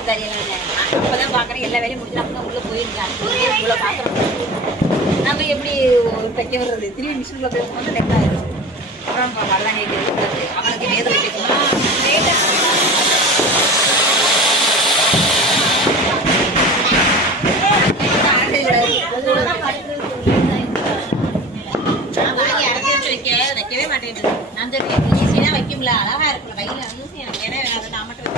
அப்பதான் பாக்குறேன் எல்லா வேலையும் முடிஞ்சு அப்பதான் உள்ள போயிருக்காங்க உள்ள பாக்குறோம் நம்ம எப்படி தைக்க வர்றது திரும்பி மிஷினுக்குள்ள போய் வந்து லேட் ஆயிடுச்சு அப்புறம் வரலாம் நேற்று அவனுக்கு நேரில் வைக்கணும் வாங்கி அரைச்சி வச்சு வைக்கவே மாட்டேங்குது நான் ஈஸியா வைக்கும்ல அழகா இருக்குல்ல கையில ஈஸியா எனக்கு ஏன்னா அதை நான் மட்டும்